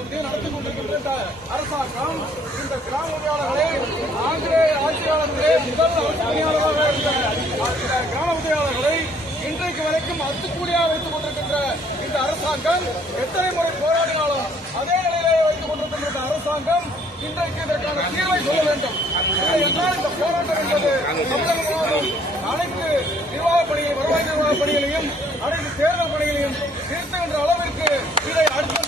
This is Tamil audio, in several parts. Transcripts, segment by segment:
கொண்டு நடத்தி கொண்டிருக்கின்ற அரசாங்கம் இந்த கிராம உதவியாளர்களை ஆங்கிலேய ஆட்சியாளர்களே முதல் அரசு பணியாளராக இருந்த கிராம உதவியாளர்களை இன்றைக்கு வரைக்கும் அத்துக்கூலியாக வைத்துக் கொண்டிருக்கின்ற இந்த அரசாங்கம் எத்தனை முறை போராடினாலும் அதே நிலையிலே வைத்துக் கொண்டிருக்கின்ற அரசாங்கம் இன்றைக்கு இதற்கான தீர்வை சொல்ல வேண்டும். என்றால் இந்த போராட்டம் என்பது தமிழகம் முழுவதும் அனைத்து நிர்வாக பணிகள், வருவாய் நிர்வாக பணிகளையும் அனைத்து தேர்தல் பணிகளையும் நிறுத்துகின்ற அளவிற்கு இதை அடுத்த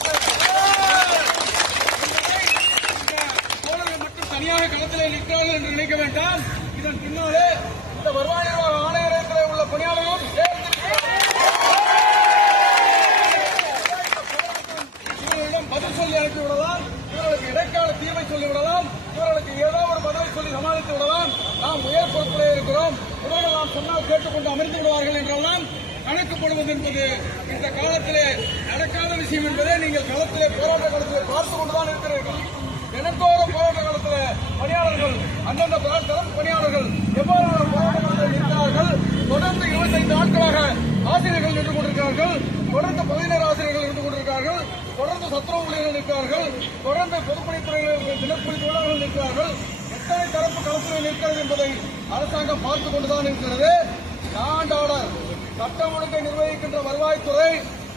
தோழர்கள் மட்டும் தனியாக களத்திலே நிற்கிறார்கள் என்று நினைக்க வேண்டாம். இதன் பின்னாலே இந்த வருவாய் நிர்வாக ஆணையரகத்திலே உள்ள பணியாளர்களும் இவர்களிடம் பதில் சொல்லி அனுப்பிவிடலாம், இவர்களுக்கு இடைக்கால தீர்வை சொல்லிவிடலாம், இவர்களுக்கு ஏதோ ஒரு பதவி சொல்லி சமாளித்து விடலாம். நாம் உயர் பொறுப்பிலே இருக்கிறோம், இவர்கள் நாம் சொன்னால் கேட்டுக்கொண்டு அமர்ந்து விடுவார்கள் என்றெல்லாம் கணக்கு போடுவது என்பது இந்த காலத்திலே நடக்காத விஷயம் என்பதை நீங்கள் களத்திலே போராட்ட காலத்திலே பார்த்துக் கொண்டுதான் இருக்கிறீர்கள். தினந்தோறும் போராட்ட காலத்தில் பணியாளர்கள் அந்தந்த தரப்பு பணியாளர்கள் எவ்வாறு போராட்ட காலத்தில் இருக்கிறார்கள். தொடர்ந்து 25 நாட்களாக ஆசிரியர்கள் நின்று கொண்டிருக்கிறார்கள், தொடர்ந்து 17 ஆசிரியர்கள் நின்று கொண்டிருக்கிறார்கள், தொடர்ந்து சத்துணவு ஊழியர்கள் நிற்கிறார்கள், தொடர்ந்து பொதுப்பணித்துறையில் தினக்கூலி தொழிலாளர்கள் நிற்கிறார்கள். எத்தனை தரப்பு களத்தில் நிற்கிறது என்பதை அரசாங்கம் பார்த்துக் கொண்டுதான் இருக்கிறது. லாண்ட் ஆர்டர் சட்டம் ஒழுங்கை நிர்வகிக்கின்ற வருவாய்த்துறை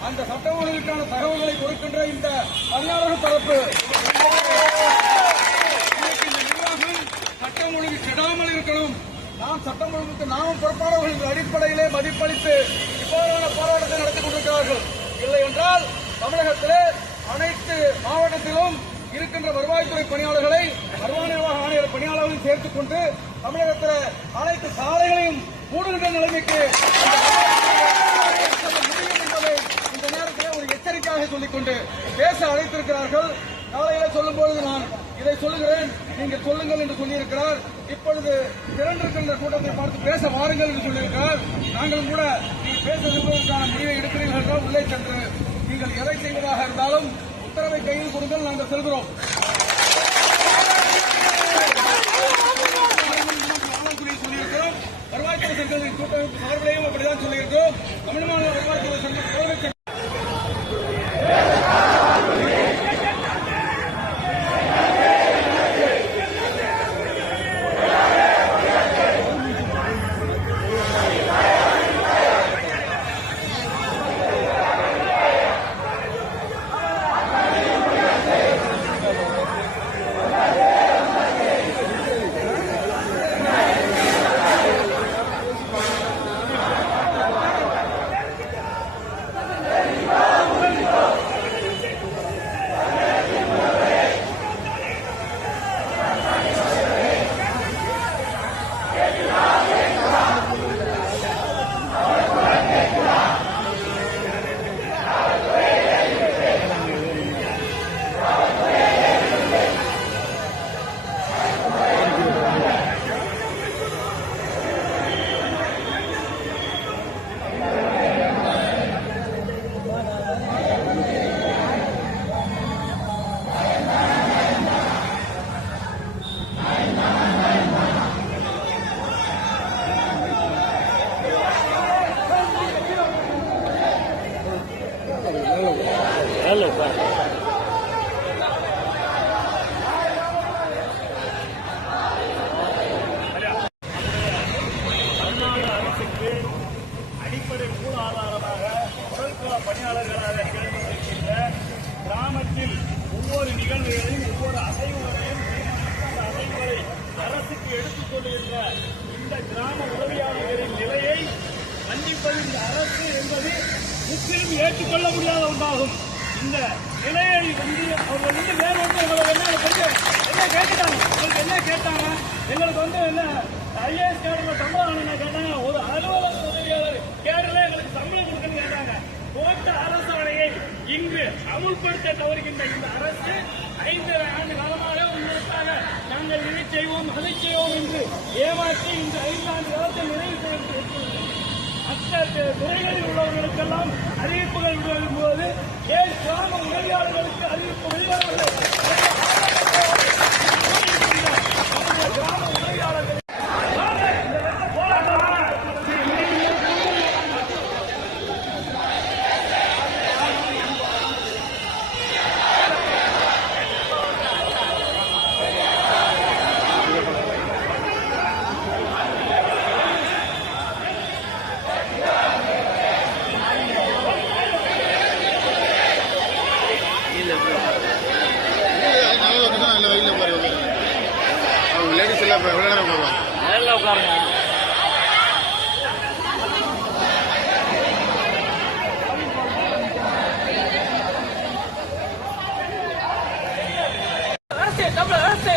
அந்த சட்டம் ஒழுங்குக்கான தகவல்களை கொடுக்கின்ற இந்த பணியாளர்கள் தரப்பு இந்த நிர்வாகம் சட்டம் ஒழுங்கு கெடாமல் இருக்கணும், நாம் சட்டம் ஒழுங்குக்கு நாமும் பொறுப்பாளர்கள் என்ற அடிப்படையிலே மதிப்பளித்து இவ்வாறான போராட்டத்தை நடத்தி கொண்டிருக்கிறார்கள். இல்லை என்றால் தமிழகத்திலே அனைத்து மாவட்டத்திலும் இருக்கின்ற வருவாய்த்துறை பணியாளர்களை வருவாய் நிர்வாக ஆணையர் பணியாளர்களையும் சேர்த்துக் கொண்டு தமிழகத்தில் அனைத்து சாலைகளையும் மூடுகின்ற நிலைமைக்கு முடியும் என்பதை இந்த நேரத்தில் ஒரு எச்சரிக்கையாக சொல்லிக்கொண்டு பேச அழைத்திருக்கிறார்கள். காலையில சொல்லும் பொழுது நான் இதை சொல்லுகிறேன், நீங்கள் சொல்லுங்கள் என்று சொல்லியிருக்கிறார். இப்பொழுது திரண்டிருக்கின்ற கூட்டத்தை பார்த்து பேச வாருங்கள் என்று சொல்லியிருக்கிறார். நாங்களும் கூட நீங்கள் பேச விரும்புவதற்கான முடிவை எடுக்கிறீர்கள் என்றால் உள்ளே சென்று நீங்கள் எதை செய்வதாக இருந்தாலும் உத்தரவை கையில் கொடுங்கள், நாங்கள் செல்கிறோம். சொல்லியிருக்கிறோம். வருவாய்த்துறை சங்கத்தின் கூட்டமைப்பு சார்பிலையும் அப்படிதான் சொல்லியிருக்கிறோம். தமிழ் மாநில வருவாய்த்துறை சங்க அடிப்படை மூல ஆதாரமாக உடல்நல பணியாளர்களாக தேர்ந்தெடுக்கின்ற கிராமத்தில் ஒவ்வொரு நிகழ்வுகளையும் ஒவ்வொரு அசைவுகளையும் அந்த அசைவுகளை அரசுக்கு எடுத்துக் கொள்கின்ற இந்த கிராம உதவியாளர்களின் நிலையை கண்டிப்பது இந்த அரசு என்பது முற்றிலும் ஏற்றுக்கொள்ள முடியாத ஒன்றாகும். இந்த நிலையை அவர்கள் வேறு என்ன கேட்டாங்க, உங்களுக்கு என்ன கேட்டாங்க, எங்களுக்கு என்ன ஐஏஎஸ் கேடரில் சம்பளம் என்ன கேட்டாங்க, ஒரு அலுவலக உதவியாளர் கேடரில் எங்களுக்கு சம்பளம் கொடுக்கணும்னு கேட்டாங்க. போட்ட அரசாணையை இங்கு அமுல்படுத்த தவறுகின்ற இந்த அரசு 5 ஆண்டு காலமாக உங்களுக்காக நாங்கள் இதை செய்வோம் அதை செய்வோம் என்று ஏமாற்றி இந்த 5 ஆண்டு காலத்தை நிறைவு செய்து மற்ற துறைகளில் உள்ளவர்களுக்கெல்லாம் அறிவிப்புகள் விடுவதன் போது ஏன் கிராம உதவியாளர்களுக்கு அறிவிப்பு வெளிவரவில்லை? கிராம உதவியாளர்கள் சீட்ஸ் எல்லாம் விளையாட நேரில் உட்காருங்க. அரசு தமிழ் அரசு